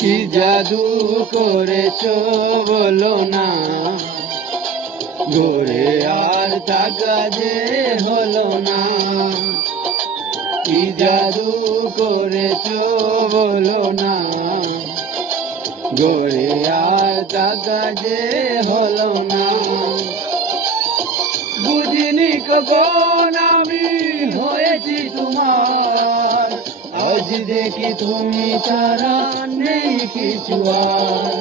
কি জাদু করেছো বলো না, ঘুরে আর থাকা যে হলো না। কি জাদু করেছো বলো না, ঘুরে আর থাকা যে হলো না। বুঝিনি কখন আমি হয়েছি তোমার, আজ দেখি তুমি ছাড়া নেই কিছু আর।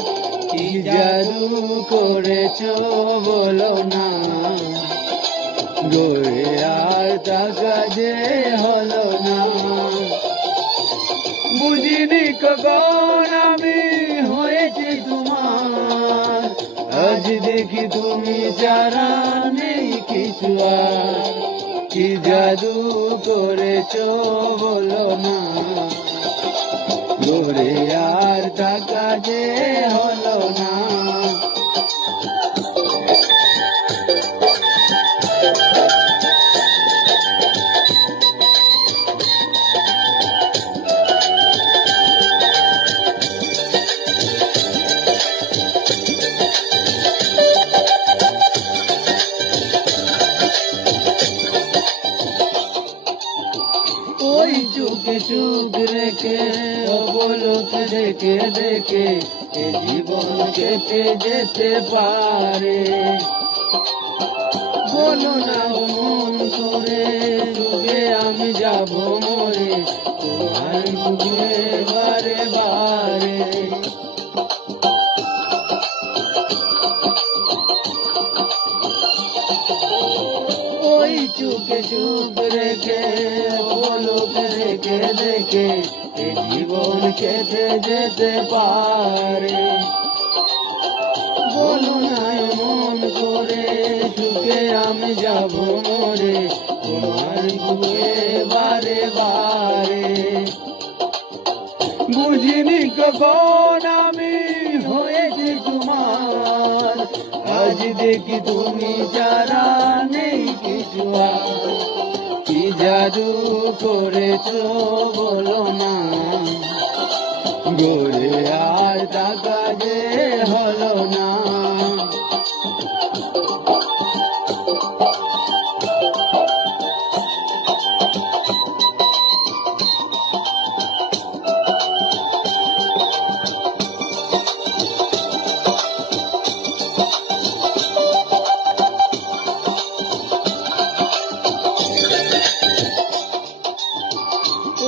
কি জাদু করেছো বলো না, ঘুরে আর থাকা যে হলো না। বুঝিনি কখন আমি হয়েছি তোমার, আজ দেখি তুমি ছাড়া নেই কিছু আর। কি জাদু করেছো বলো না, ঘুরে আর থাকা যে হলো না। ওই চুকে চুপ রেখে অবলোক দেখে দেখে এ জীবন কেটে যেতে পারে। বলো না মন করে ডুবে আমি যাব মরে, তোমার ডুবে বারে বারে। ওই চুকে চুপ রেখে অবলোক দেখে দেখে এ জীবন কেটে যেতে পারে। বলো না মন করে সুখে আমি যাব মরে, তোমার বুকে বারে বারে। বুঝিনি কখন আমি হয়েছি তোমার, আজ দেখি তুমি ছাড়া নেই কিছু আর। কি জাদু করেছো বলো না, ঘুরে আর থাকা যে হলো না।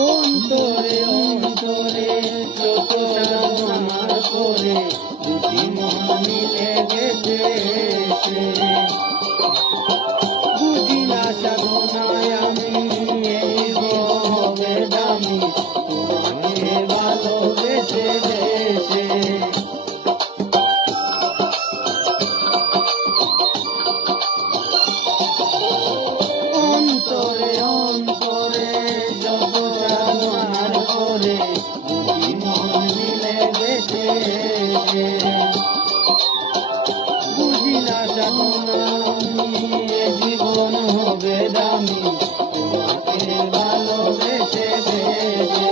অন্তরে অন্তরে চোখ আমার করে দুটি মন মিলে গেছে। বুঝি না সাধনায় আমি এই হবে দামি, তোমাকে ভালোবেসে বেসে। অন্তরে অন্তরে সব আমার করে দুটি মন মিলে গেছে। বুঝি না সাধনা জীবন হবে দামি, তোমাকে ভালোবেসে বেসে।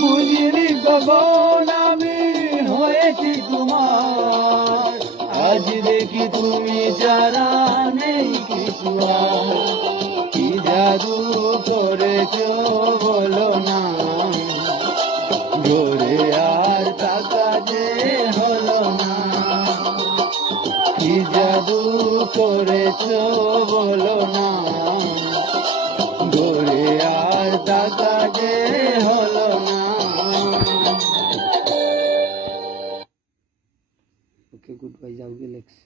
বুঝিনি কখন আমি হয়েছি তোমার, আজ দেখি তুমি ছাড়া নেই কিছু আর। কি জাদু করেছো বলো না, ঘুরে আর থাকা যে হলো না। কি জাদু করেছো বলো না, ঘুরে আর থাকা যে হলো না। ওকে, গুড বাই, যাও লেক্স।